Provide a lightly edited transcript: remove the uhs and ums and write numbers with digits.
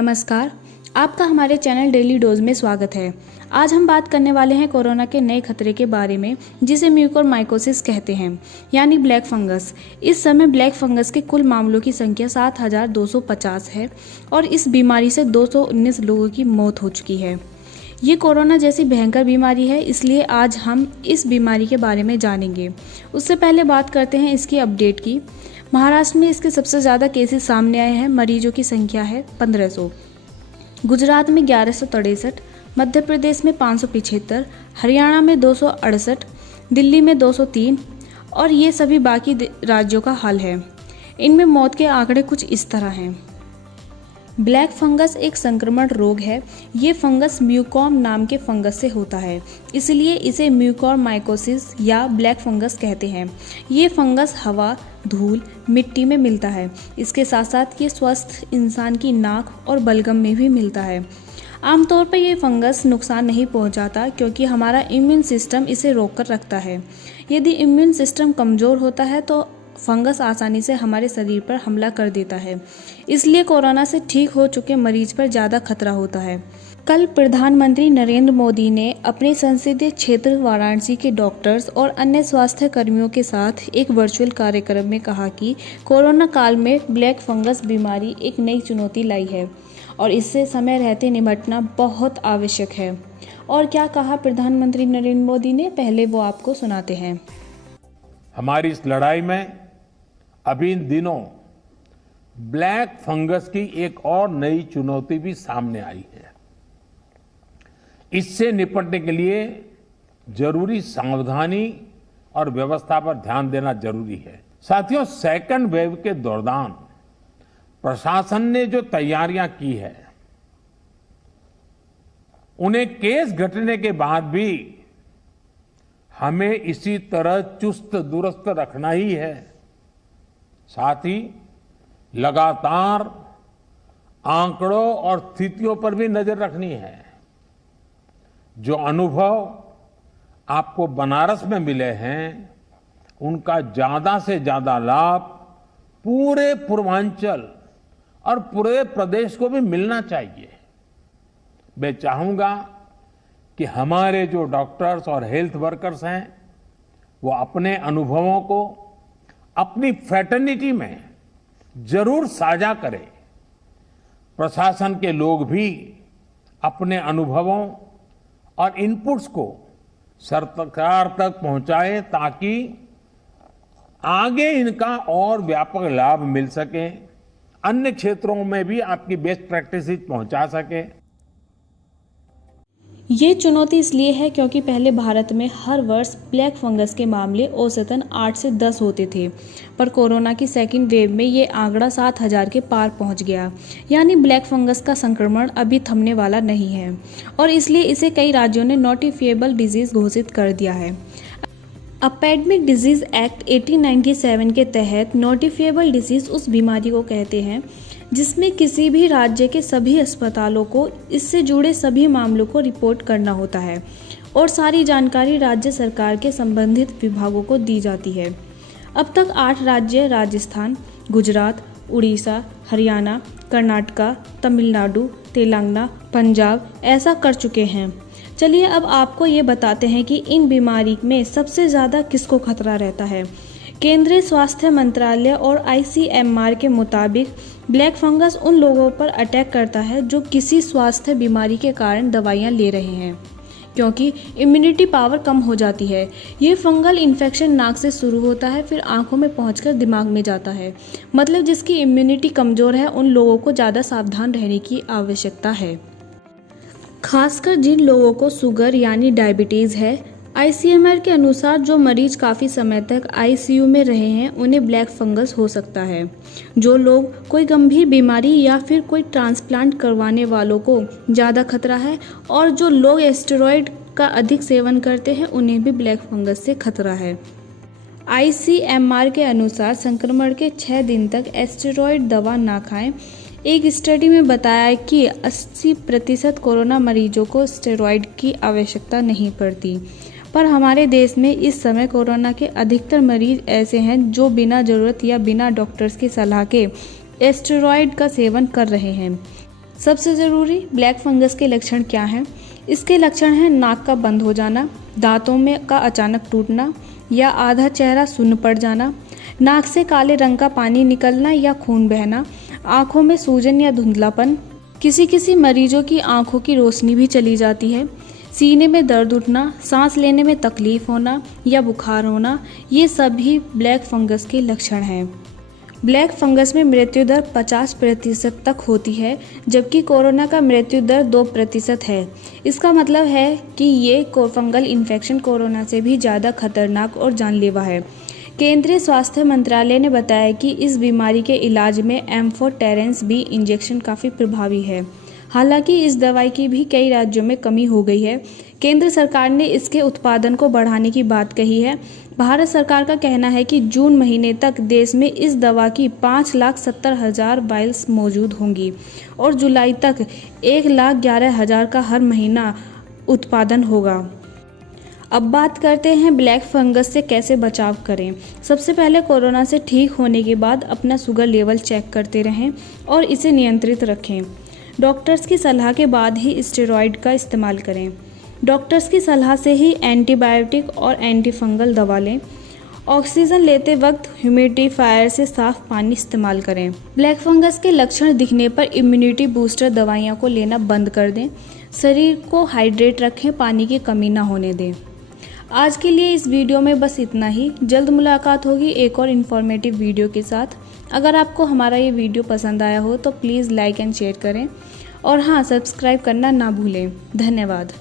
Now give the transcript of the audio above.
नमस्कार, आपका हमारे चैनल डेली डोज में स्वागत है। आज हम बात करने वाले हैं कोरोना के नए खतरे के बारे में, जिसे म्यूकोरमाइकोसिस कहते हैं, यानी ब्लैक फंगस। इस समय ब्लैक फंगस के कुल मामलों की संख्या 7,250 है और इस बीमारी से 219 लोगों की मौत हो चुकी है। ये कोरोना जैसी भयंकर बीमारी है, इसलिए आज हम इस बीमारी के बारे में जानेंगे। उससे पहले बात करते हैं इसकी अपडेट की। महाराष्ट्र में इसके सबसे ज़्यादा केसेस सामने आए हैं। मरीजों की संख्या है 1500। गुजरात में 1163, मध्य प्रदेश में 575, हरियाणा में 268, दिल्ली में 203 और ये सभी बाकी राज्यों का हाल है। इनमें मौत के आंकड़े कुछ इस तरह हैं। ब्लैक फंगस एक संक्रमण रोग है। ये फंगस म्यूकॉर्म नाम के फंगस से होता है, इसलिए इसे म्यूकोरमाइकोसिस या ब्लैक फंगस कहते हैं। ये फंगस हवा, धूल, मिट्टी में मिलता है। इसके साथ साथ ये स्वस्थ इंसान की नाक और बलगम में भी मिलता है। आमतौर पर ये फंगस नुकसान नहीं पहुंचाता, क्योंकि हमारा इम्यून सिस्टम इसे रोक कर रखता है। यदि इम्यून सिस्टम कमज़ोर होता है तो फंगस आसानी से हमारे शरीर पर हमला कर देता है, इसलिए कोरोना से ठीक हो चुके मरीज पर ज़्यादा खतरा होता है। कल प्रधानमंत्री नरेंद्र मोदी ने अपने संसदीय क्षेत्र वाराणसी के डॉक्टर्स और अन्य स्वास्थ्य कर्मियों के साथ एक वर्चुअल कार्यक्रम में कहा कि कोरोना काल में ब्लैक फंगस बीमारी एक नई चुनौती लाई है और इससे समय रहते निपटना बहुत आवश्यक है। और क्या कहा प्रधानमंत्री नरेंद्र मोदी ने, पहले वो आपको सुनाते हैं। हमारी इस लड़ाई में अभी इन दिनों ब्लैक फंगस की एक और नई चुनौती भी सामने आई है। इससे निपटने के लिए जरूरी सावधानी और व्यवस्था पर ध्यान देना जरूरी है। साथियों, सेकंड वेव के दौरान प्रशासन ने जो तैयारियां की है, उन्हें केस घटने के बाद भी हमें इसी तरह चुस्त दुरुस्त रखना ही है। साथ ही लगातार आंकड़ों और स्थितियों पर भी नजर रखनी है। जो अनुभव आपको बनारस में मिले हैं, उनका ज्यादा से ज्यादा लाभ पूरे पूर्वांचल और पूरे प्रदेश को भी मिलना चाहिए। मैं चाहूंगा कि हमारे जो डॉक्टर्स और हेल्थ वर्कर्स हैं, वो अपने अनुभवों को अपनी फ्रेटर्निटी में जरूर साझा करें। प्रशासन के लोग भी अपने अनुभवों और इनपुट्स को सरकार तक पहुंचाएं, ताकि आगे इनका और व्यापक लाभ मिल सके, अन्य क्षेत्रों में भी आपकी बेस्ट प्रैक्टिसेस पहुंचा सके। ये चुनौती इसलिए है क्योंकि पहले भारत में हर वर्ष ब्लैक फंगस के मामले औसतन 8 से 10 होते थे, पर कोरोना की सेकेंड वेव में ये आंकड़ा 7,000 के पार पहुंच गया। यानी ब्लैक फंगस का संक्रमण अभी थमने वाला नहीं है और इसलिए इसे कई राज्यों ने नोटिफिएबल डिजीज घोषित कर दिया है। एपिडेमिक डिजीज एक्ट 1897 के तहत नोटिफिएबल डिजीज उस बीमारी को कहते हैं जिसमें किसी भी राज्य के सभी अस्पतालों को इससे जुड़े सभी मामलों को रिपोर्ट करना होता है और सारी जानकारी राज्य सरकार के संबंधित विभागों को दी जाती है। अब तक 8 राज्य राजस्थान, गुजरात, उड़ीसा, हरियाणा, कर्नाटका, तमिलनाडु, तेलंगाना, पंजाब ऐसा कर चुके हैं। चलिए अब आपको ये बताते हैं कि इन बीमारी में सबसे ज़्यादा किसको खतरा रहता है। केंद्रीय स्वास्थ्य मंत्रालय और ICMR के मुताबिक ब्लैक फंगस उन लोगों पर अटैक करता है जो किसी स्वास्थ्य बीमारी के कारण दवाइयाँ ले रहे हैं, क्योंकि इम्यूनिटी पावर कम हो जाती है। ये फंगल इन्फेक्शन नाक से शुरू होता है, फिर आंखों में पहुंचकर दिमाग में जाता है। मतलब जिसकी इम्यूनिटी कमज़ोर है, उन लोगों को ज़्यादा सावधान रहने की आवश्यकता है। खासकर जिन लोगों को शुगर यानी डायबिटीज़ है। ICMR के अनुसार जो मरीज काफ़ी समय तक ICU में रहे हैं, उन्हें ब्लैक फंगस हो सकता है। जो लोग कोई गंभीर बीमारी या फिर कोई ट्रांसप्लांट करवाने वालों को ज़्यादा खतरा है, और जो लोग स्टेरॉयड का अधिक सेवन करते हैं, उन्हें भी ब्लैक फंगस से खतरा है। ICMR के अनुसार संक्रमण के 6 दिन तक स्टेरॉयड दवा ना खाएं। एक स्टडी में बताया कि 80% कोरोना मरीजों को स्टेरॉयड की आवश्यकता नहीं पड़ती, पर हमारे देश में इस समय कोरोना के अधिकतर मरीज ऐसे हैं जो बिना ज़रूरत या बिना डॉक्टर्स की सलाह के स्टेरॉयड का सेवन कर रहे हैं। सबसे ज़रूरी, ब्लैक फंगस के लक्षण क्या हैं? इसके लक्षण हैं नाक का बंद हो जाना, दांतों में का अचानक टूटना या आधा चेहरा सुन्न पड़ जाना, नाक से काले रंग का पानी निकलना या खून बहना, आंखों में सूजन या धुंधलापन, किसी मरीजों की आंखों की रोशनी भी चली जाती है, सीने में दर्द उठना, सांस लेने में तकलीफ होना या बुखार होना, ये सभी ब्लैक फंगस के लक्षण हैं। ब्लैक फंगस में मृत्यु दर 50% तक होती है, जबकि कोरोना का मृत्यु दर 2% है। इसका मतलब है कि ये फंगल इन्फेक्शन कोरोना से भी ज़्यादा खतरनाक और जानलेवा है। केंद्रीय स्वास्थ्य मंत्रालय ने बताया कि इस बीमारी के इलाज में एम्फोटेरेंस बी इंजेक्शन काफ़ी प्रभावी है। हालांकि इस दवाई की भी कई राज्यों में कमी हो गई है। केंद्र सरकार ने इसके उत्पादन को बढ़ाने की बात कही है। भारत सरकार का कहना है कि जून महीने तक देश में इस दवा की 5,70,000 वायल्स मौजूद होंगी और जुलाई तक 1,11,000 का हर महीना उत्पादन होगा। अब बात करते हैं ब्लैक फंगस से कैसे बचाव करें। सबसे पहले कोरोना से ठीक होने के बाद अपना शुगर लेवल चेक करते रहें और इसे नियंत्रित रखें। डॉक्टर्स की सलाह के बाद ही स्टेरॉयड का इस्तेमाल करें। डॉक्टर्स की सलाह से ही एंटीबायोटिक और एंटीफंगल दवा लें। ऑक्सीजन लेते वक्त ह्यूमिडिफायर से साफ पानी इस्तेमाल करें। ब्लैक फंगस के लक्षण दिखने पर इम्यूनिटी बूस्टर दवाइयों को लेना बंद कर दें। शरीर को हाइड्रेट रखें, पानी की कमी ना होने दें। आज के लिए इस वीडियो में बस इतना ही। जल्द मुलाकात होगी एक और इन्फॉर्मेटिव वीडियो के साथ। अगर आपको हमारा ये वीडियो पसंद आया हो तो प्लीज़ लाइक एंड शेयर करें और हाँ, सब्सक्राइब करना ना भूलें। धन्यवाद।